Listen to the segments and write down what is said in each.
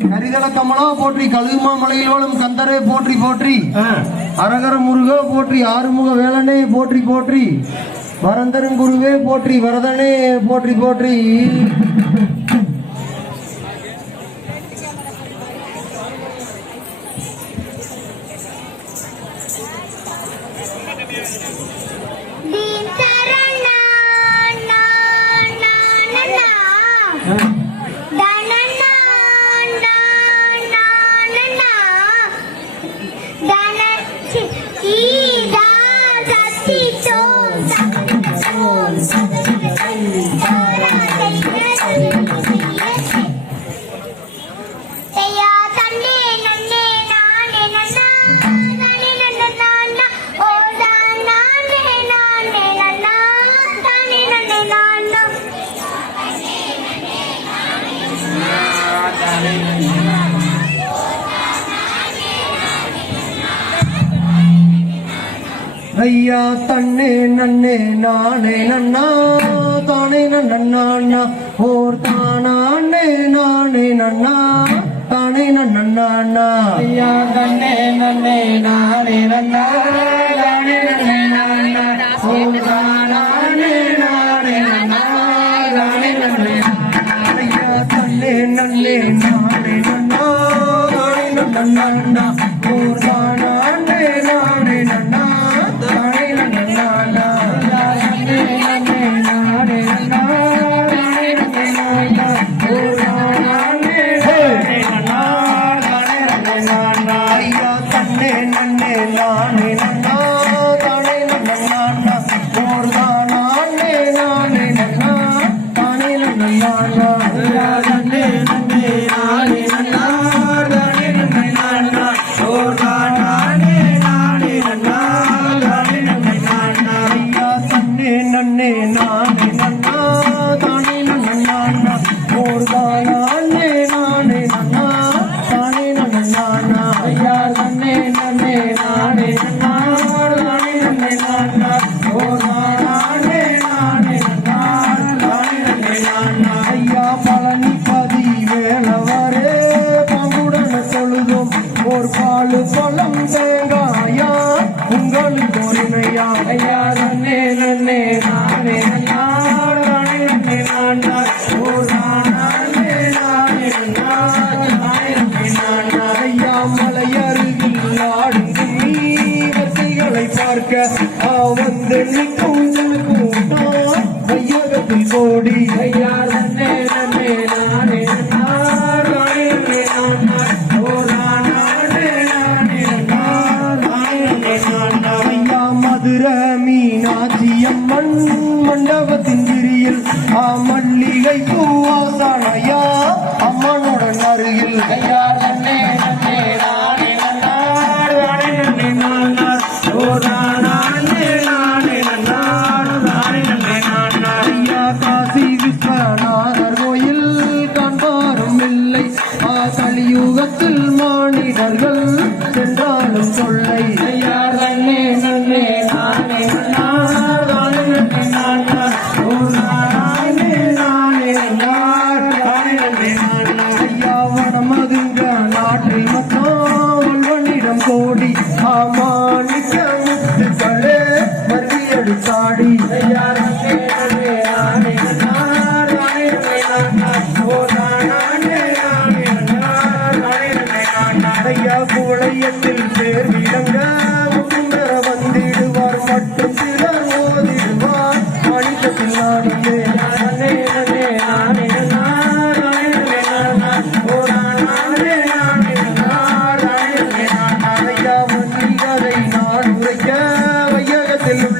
கரிதல கமலா போற்றி கழுகுமா மலையிலோளும் கந்தரே போற்றி போற்றி. அரகர முருகா போற்றி ஆறுமுக வேலனே போற்றி போற்றி. வரந்தருங்குருவே போற்றி வரதனே போற்றி போற்றி. ஐயா தன்னே நன்னே நானே நன்னா தானே நன்னா ஓர் தானே நானே நன்னா தானே நன்னா ஐயா தன்னே நன்னே நானே நன்னா. na na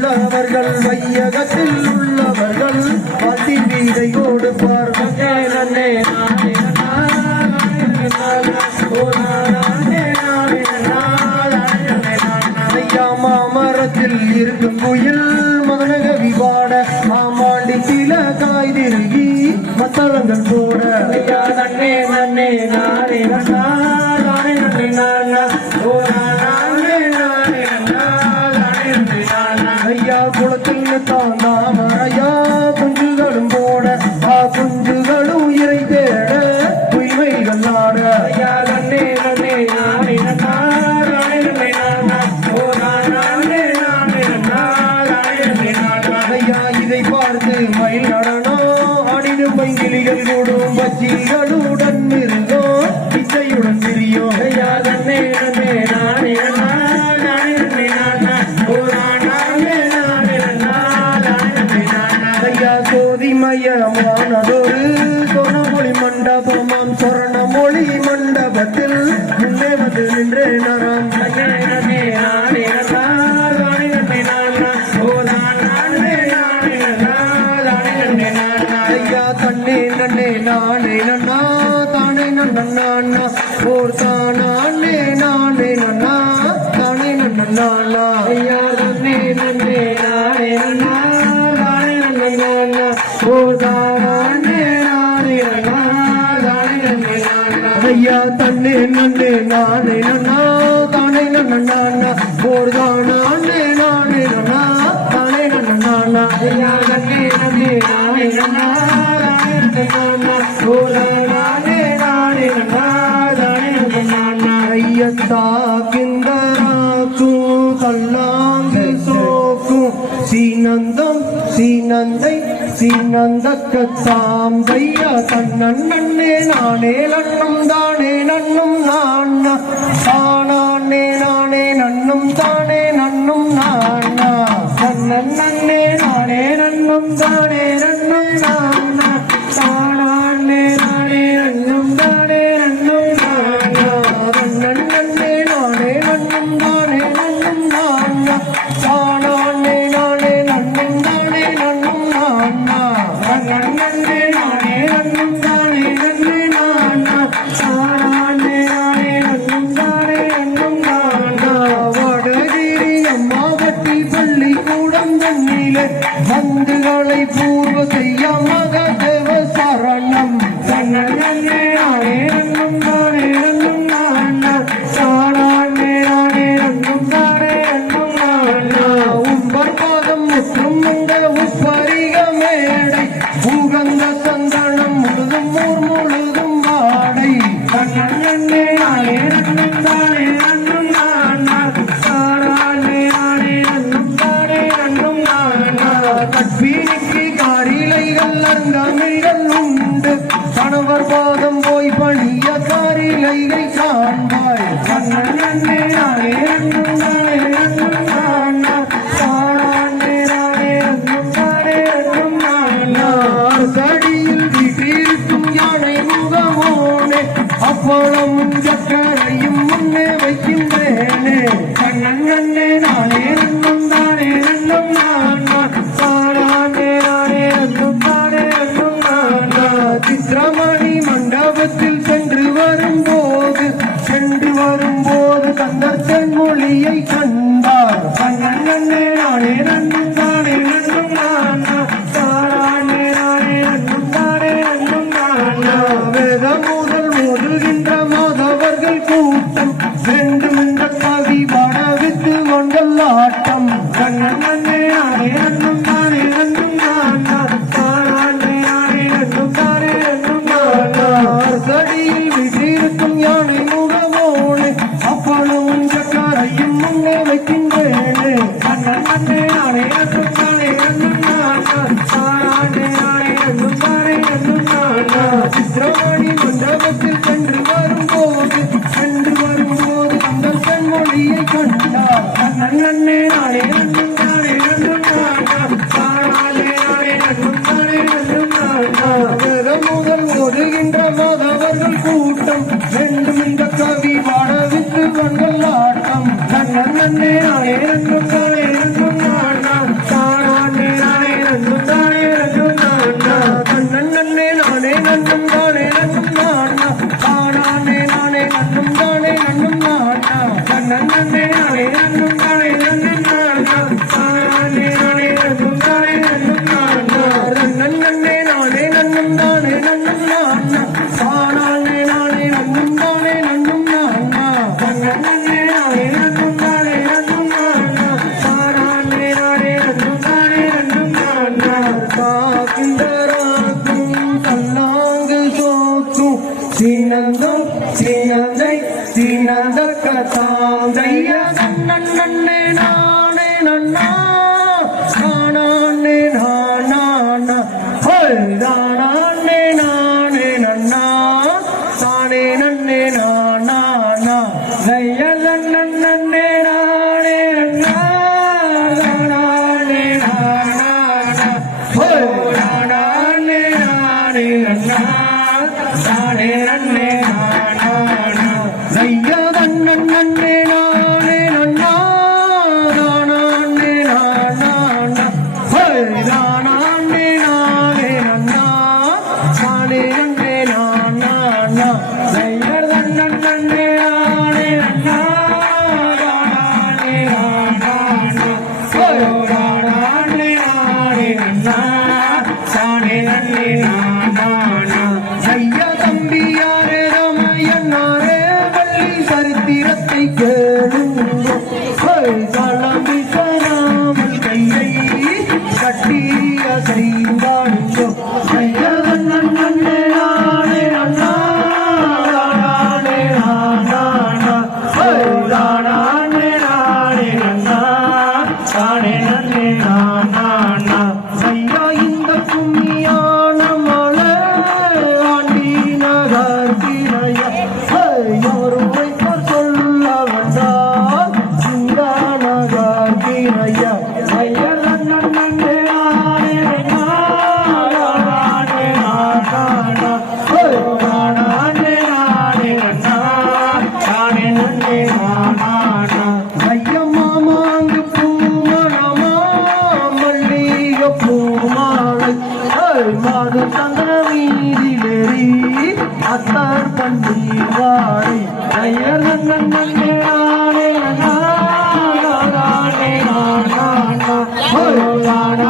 உள்ளவர்கள் வையகத்தில் உள்ளவர்கள் பட்டி வீதையோடு பார்வங்கனே மரத்தில் இருக்கும் குயில் மகனக விவாட ஆமாண்டி சில காய் திருகி மத்தளங்கள் போட நன்னே நன்னே நானே நான் புலத்தில் தானா நன்னா ஐயா நன்னே நன்னே நானே நன்னா நானே நன்னை நானா ஓ தானே நானே நன்னா தானே நன்னை நானா ஐயா தன்னே நன்னே நானே நன்னா தானே நன்னை நானா ஓர் தானே நானே நன்னா தானே நன்னை நானா ஐயா நன்னே நன்னே நானே நன்னா தானே நன்னை நானா ஓ தானே சொல்லாங்கு சோக்கும். சீனந்தம் சீனந்தை சீனந்தக்க சாம்பையா. தன்னன் நன்னே நானே நன்னும் தானே நன்னும் நான் தானே நானே நன்னும் தானே நன்னும் நான் நன்னன் நன்னே நானே நன்னும் தானே நன்னும் நான் என்னை காண்பாய் கண்ணன் அண்ணே நானே அண்ணன் நானே அண்ணன் நானா காணாண்டே நானே அண்ணன் நானே அண்ணன் நானா தடியில் வீட்டிருக்கும் யானை முகமோனே அப்பளமும் சக்கரையும் முன்னே வைக்கின்றேனே கண்ணன் அண்ணே நானே கண்ட தென்மொழியை கண்டார். நானே நண்பர் கூடுகின்ற மாதவர்கள் கூட்டம் வேண்டும். no, no, no, no. 一个人走。I'm not Sara.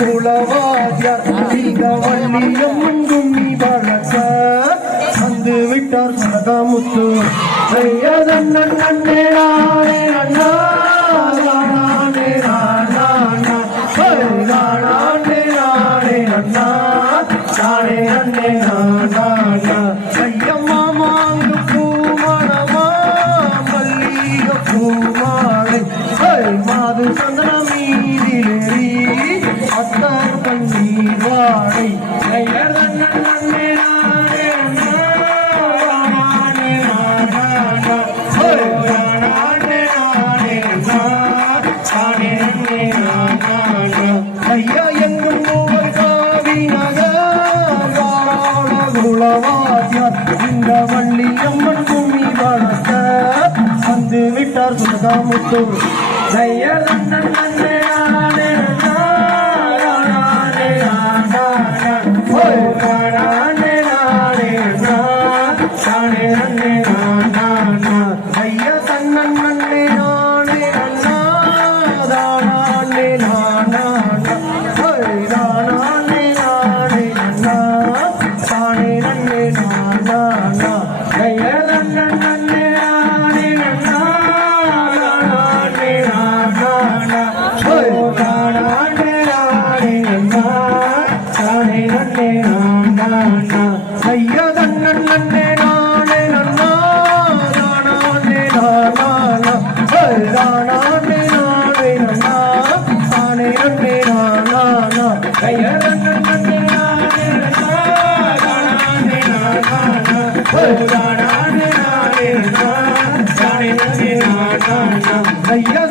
குலவாதியார் இந்த வள்ளியம் கும்மி வளர்த்த. வந்து விட்டார் சகாமுத்து ஐயா நன்னே நானே அண்ணா. வாழை ஐயா எங்கும் மூவர் காவினகுலவாசியார் இந்த வள்ளி அம்மன் பூமி வளர்த்த வந்து ஐயா